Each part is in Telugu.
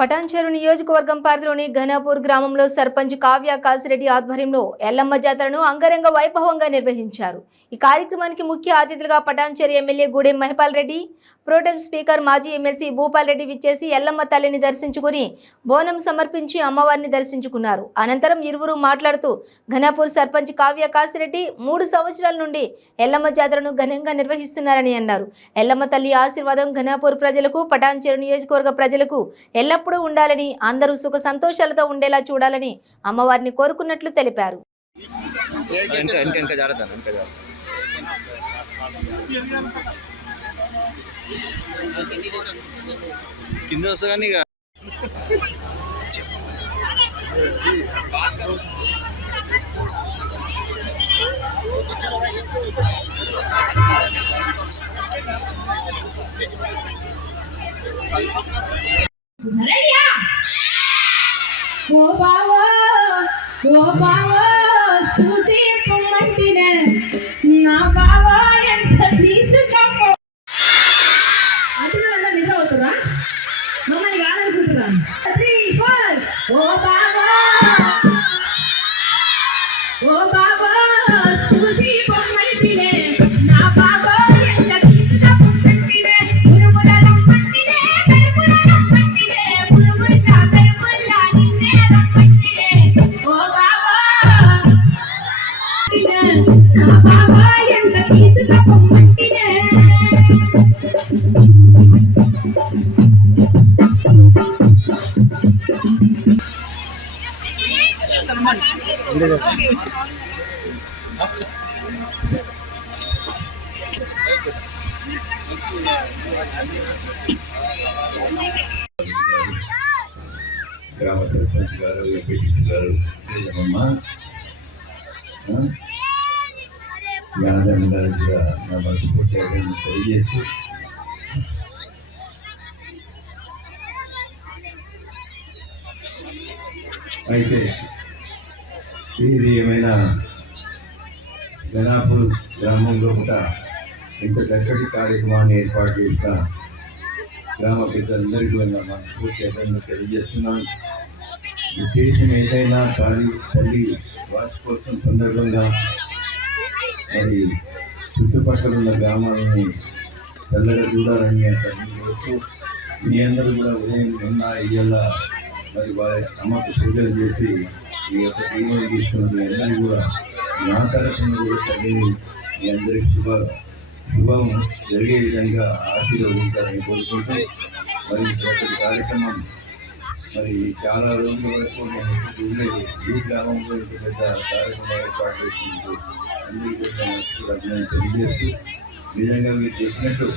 పటాన్చెరు నియోజకవర్గం పరిధిలోని ఘనాపూర్ గ్రామంలో సర్పంచ్ కావ్య కాసిరెడ్డి ఆధ్వర్యంలో ఎల్లమ్మ జాతరను అంగరంగ వైభవంగా నిర్వహించారు. ఈ కార్యక్రమానికి ముఖ్య అతిథులుగా Patancheru MLA Gudem Mahipal Reddy, pro tem speaker మాజీ ఎమ్మెల్సీ భూపాల్ రెడ్డి విచ్చేసి ఎల్లమ్మ తల్లిని దర్శించుకుని బోనం సమర్పించి అమ్మవారిని దర్శించుకున్నారు. అనంతరం ఇరువురు మాట్లాడుతూ ఘనాపూర్ సర్పంచ్ కావ్య కాసిరెడ్డి 3 సంవత్సరాల నుండి ఎల్లమ్మ జాతరను ఘనంగా నిర్వహిస్తున్నారని అన్నారు. ఎల్లమ్మ తల్లి ఆశీర్వాదం ఘనాపూర్ ప్రజలకు, పటాన్చెరు నియోజకవర్గ ప్రజలకు ఎల్లప్పుడూ ఉండాలని, అందరూ సుఖ సంతోషాలతో ఉండేలా చూడాలని అమ్మవారిని కోరుకున్నట్లు తెలిపారు. ఓ బావా చూసి పొమ్మంటినే నా బావా ఎంత తీసుకపో అంటే నిద్ర అవుతురా మమ్మల్ని కాదనుకుంటురా 3, 4 ఓ బావా చూసి పొమ్మంటినే నా బావా ఎంత తీసుకపోమ్మంటినే ఉరుములలో పట్టినే పెరుగులలో పట్టినే ఉరుముల పెరుగుల నిన్నే రమ్మంటినే ఓ బావా నా బావా ఎంత తీసుకపోమ్మంటినే గ్రామ సర్పంచ్ గారు, ఎంపీటీసీ గారు, జ్ఞానదాని గారికి కూడా నా మనస్ఫూర్తిగా తెలియజేసి అయితే ఇది ఏమైనా ఘనాపూర్ గ్రామంలో కూడా ఇంత చక్కటి కార్యక్రమాన్ని ఏర్పాటు చేసిన గ్రామ పెద్దలందరికీ నా మనస్ఫూర్తిగా తెలియజేస్తున్నాను. విశేషం ఏదైనా తల్లి వార్షికోత్సవం సందర్భంగా మరి చుట్టుపక్కల ఉన్న గ్రామాలని చల్లగా చూడాలని తల్లి మీ అందరూ కూడా ఉదయం నిన్న ఇయ్యాల మరి వారి అమ్మకు పూజలు చేసి ఈ యొక్క దీవెన తీసుకున్న మీ అందరికీ కూడా నా తరఫున కూడా తల్లిని మీ అందరికీ శుభం జరిగే విధంగా ఆశీర్వదించాలని కోరుకుంటూ మరి ప్రతి కార్యక్రమం మరి చాలా రోజుల వరకు నేను చూడలేదు. ఈ గ్రామంలో ఇంత పెద్ద కార్యక్రమం ఏర్పాటు చేసినందుకు అందరికీ కూడా తెలియజేస్తూ నిజంగా మీరు చెప్పినట్టు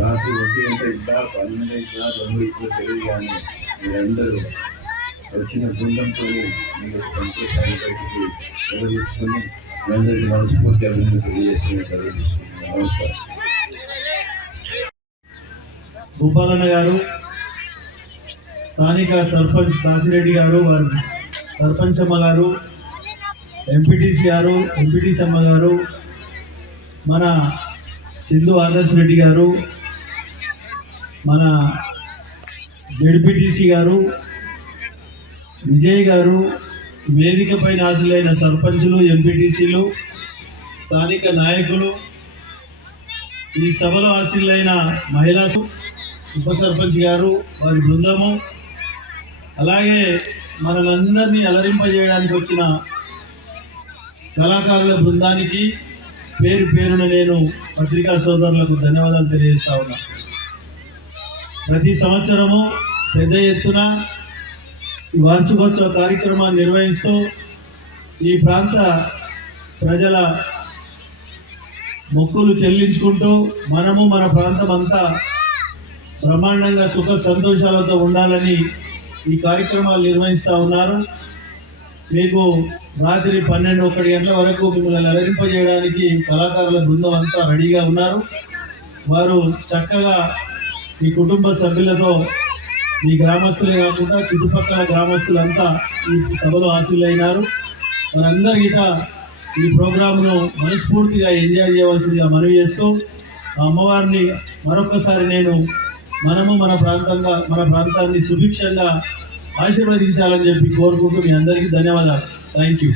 రాత్రి 1 గంట ఇద్దా 12 ఇద్దా 2 ఇద్దా తెలియదు, కానీ మీరందరూ వచ్చిన బృందంతో మీరు సంతోషాన్ని బయటికి నిర్వహిస్తుని మీ అందరికీ మనస్ఫూర్తి అభివృద్ధి తెలియజేస్తున్న నమస్కారం. భూపాలన్న గారు, స్థానిక సర్పంచ్ కాసిరెడ్డి గారు, వారు సర్పంచ్ అమ్మ గారు, ఎంపీటీసీ గారు, ఎంపీటీసీ అమ్మ గారు, మన సింధు ఆదర్శ్ రెడ్డి గారు, మన జడ్పీటీసీ గారు, విజయ్ గారు, వేదికపై ఆశలైన సర్పంచులు, ఎంపీటీసీలు, స్థానిక నాయకులు, ఈ సభలో ఆశీలైన మహిళా ఉప సర్పంచ్ గారు, వారి బృందము, అలాగే మనలందరినీ అలరింపజేయడానికి వచ్చిన కళాకారుల బృందానికి పేరు పేరున నేను పత్రికా సోదరులకు ధన్యవాదాలు తెలియజేస్తా ఉన్నా. ప్రతి సంవత్సరము పెద్ద ఎత్తున వార్షికోత్సవ కార్యక్రమాన్ని నిర్వహిస్తూ ఈ ప్రాంత ప్రజల మొక్కులు చెల్లించుకుంటూ మనము మన ప్రాంతం అంతా బ్రహ్మాండంగా సుఖ సంతోషాలతో ఉండాలని ఈ కార్యక్రమాలు నిర్వహిస్తూ ఉన్నారు. మీకు రాత్రి 12-1 గంటల వరకు మిమ్మల్ని అలరింపజేయడానికి కళాకారుల బృందం అంతా రెడీగా ఉన్నారు. వారు చక్కగా మీ కుటుంబ సభ్యులతో, మీ గ్రామస్తులే కాకుండా చుట్టుపక్కల గ్రామస్తులంతా ఈ సభలో హాజరైనారు. వారందరికీ ఈ ప్రోగ్రాంను మనస్ఫూర్తిగా ఎంజాయ్ చేయవలసిందిగా మనవి చేస్తూ, ఆ అమ్మవారిని మరొకసారి నేను మనము మన ప్రాంతాన్ని సుభిక్షంగా ఆశీర్వదించాలని చెప్పి కోరుకుంటూ మీ అందరికీ ధన్యవాదాలు. Thank you.